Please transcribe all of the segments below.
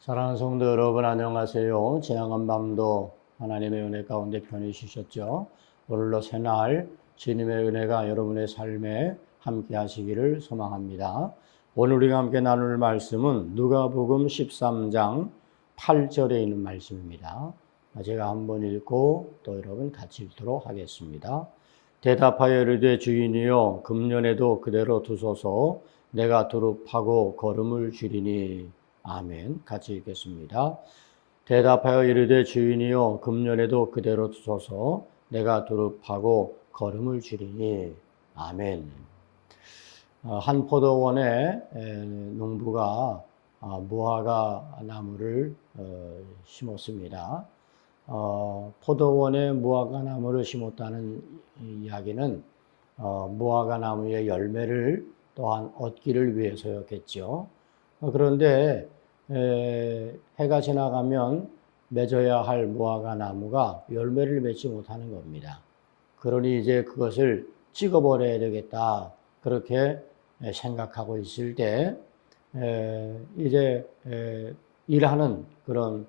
사랑하는 성도 여러분, 안녕하세요. 지나간 밤도 하나님의 은혜 가운데 편히 쉬셨죠? 오늘로 새날 주님의 은혜가 여러분의 삶에 함께 하시기를 소망합니다. 오늘 우리가 함께 나눌 말씀은 누가복음 13장 8절에 있는 말씀입니다. 제가 한번 읽고 또 여러분 같이 읽도록 하겠습니다. 대답하여 이르되 주인이여 금년에도 그대로 두소서 내가 두루 파고 걸음을 줄이니. 아멘. 같이 읽겠습니다. 대답하여 이르되 주인이여 금년에도 그대로 두소서 내가 두루 파고 걸음을 줄이니. 아멘. 한 포도원에 농부가 무화과 나무를 심었습니다. 포도원에 무화과 나무를 심었다는 이야기는 무화과 나무의 열매를 또한 얻기를 위해서였겠죠. 그런데 해가 지나가면 맺어야 할 무화과 나무가 열매를 맺지 못하는 겁니다. 그러니 이제 그것을 찍어버려야 되겠다, 그렇게 생각하고 있을 때 이제 일하는 그런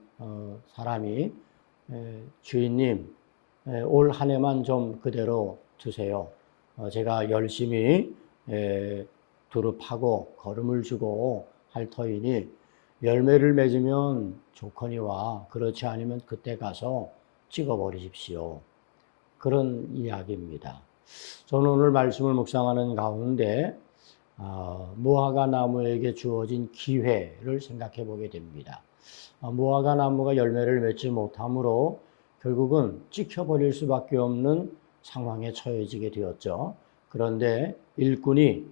사람이 주인님, 올 한 해만 좀 그대로 두세요. 제가 열심히 두루 파고 걸음을 주고 할 터이니 열매를 맺으면 좋거니와 그렇지 않으면 그때 가서 찍어버리십시오. 그런 이야기입니다. 저는 오늘 말씀을 묵상하는 가운데 무화과 나무에게 주어진 기회를 생각해 보게 됩니다. 무화과 나무가 열매를 맺지 못하므로 결국은 찍혀버릴 수밖에 없는 상황에 처해지게 되었죠. 그런데 일꾼이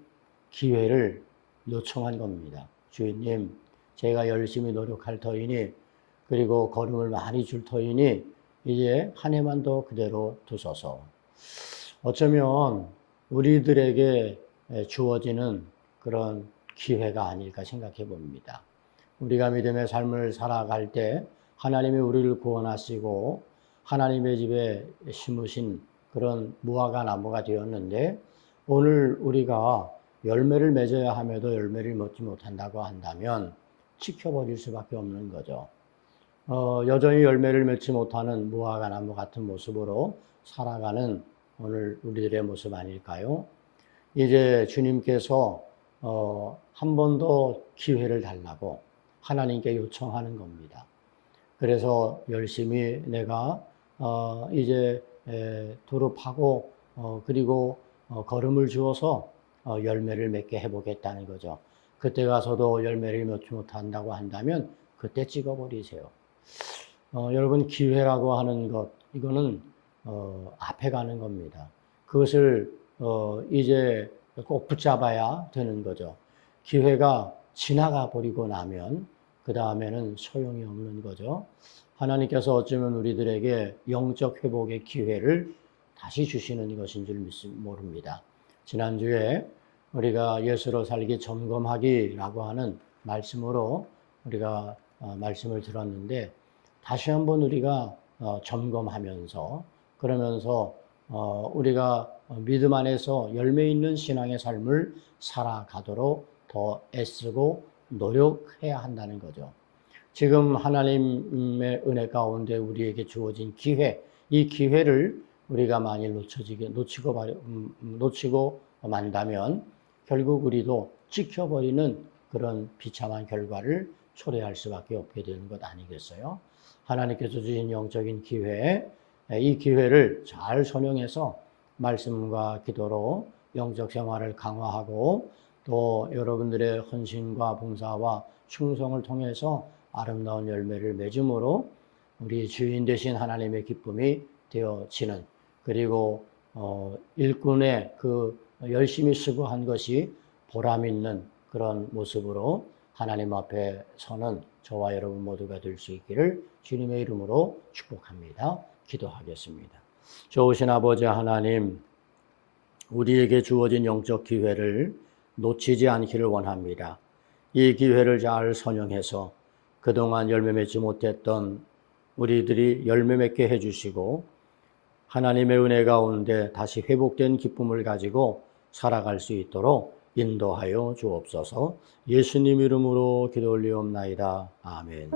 기회를 요청한 겁니다. 주인님, 제가 열심히 노력할 터이니 그리고 걸음을 많이 줄 터이니 이제 한 해만 더 그대로 두소서. 어쩌면 우리들에게 주어지는 그런 기회가 아닐까 생각해 봅니다. 우리가 믿음의 삶을 살아갈 때 하나님이 우리를 구원하시고 하나님의 집에 심으신 그런 무화과 나무가 되었는데 오늘 우리가 열매를 맺어야 함에도 열매를 맺지 못한다고 한다면 찍혀버릴 수밖에 없는 거죠. 여전히 열매를 맺지 못하는 무화과 나무 같은 모습으로 살아가는 오늘 우리들의 모습 아닐까요? 이제 주님께서 한 번 더 기회를 달라고 하나님께 요청하는 겁니다. 그래서 열심히 내가 이제 두루 파고 그리고 걸음을 주어서 열매를 맺게 해보겠다는 거죠. 그때 가서도 열매를 맺지 못한다고 한다면 그때 찍어버리세요. 여러분, 기회라고 하는 것, 이거는 앞에 가는 겁니다. 그것을 이제 꼭 붙잡아야 되는 거죠. 기회가 지나가 버리고 나면 그 다음에는 소용이 없는 거죠. 하나님께서 어쩌면 우리들에게 영적 회복의 기회를 다시 주시는 것인 줄 모릅니다. 지난주에 우리가 예수로 살기 점검하기라고 하는 말씀으로 우리가 말씀을 들었는데 다시 한번 우리가 점검하면서 그러면서 우리가 믿음 안에서 열매 있는 신앙의 삶을 살아가도록 더 애쓰고 노력해야 한다는 거죠. 지금 하나님의 은혜 가운데 우리에게 주어진 기회, 이 기회를 우리가 만일 놓치고 만다면 결국 우리도 찍혀버리는 그런 비참한 결과를 초래할 수밖에 없게 되는 것 아니겠어요? 하나님께서 주신 영적인 기회, 이 기회를 잘 선용해서 말씀과 기도로 영적 생활을 강화하고 또 여러분들의 헌신과 봉사와 충성을 통해서 아름다운 열매를 맺음으로 우리 주인 되신 하나님의 기쁨이 되어지는, 그리고 일꾼의 그 열심히 수고한 것이 보람 있는 그런 모습으로 하나님 앞에 서는 저와 여러분 모두가 될 수 있기를 주님의 이름으로 축복합니다. 기도하겠습니다. 좋으신 아버지 하나님, 우리에게 주어진 영적 기회를 놓치지 않기를 원합니다. 이 기회를 잘 선용해서 그동안 열매 맺지 못했던 우리들이 열매 맺게 해주시고 하나님의 은혜 가운데 다시 회복된 기쁨을 가지고 살아갈 수 있도록 인도하여 주옵소서. 예수님 이름으로 기도 올리옵나이다. 아멘.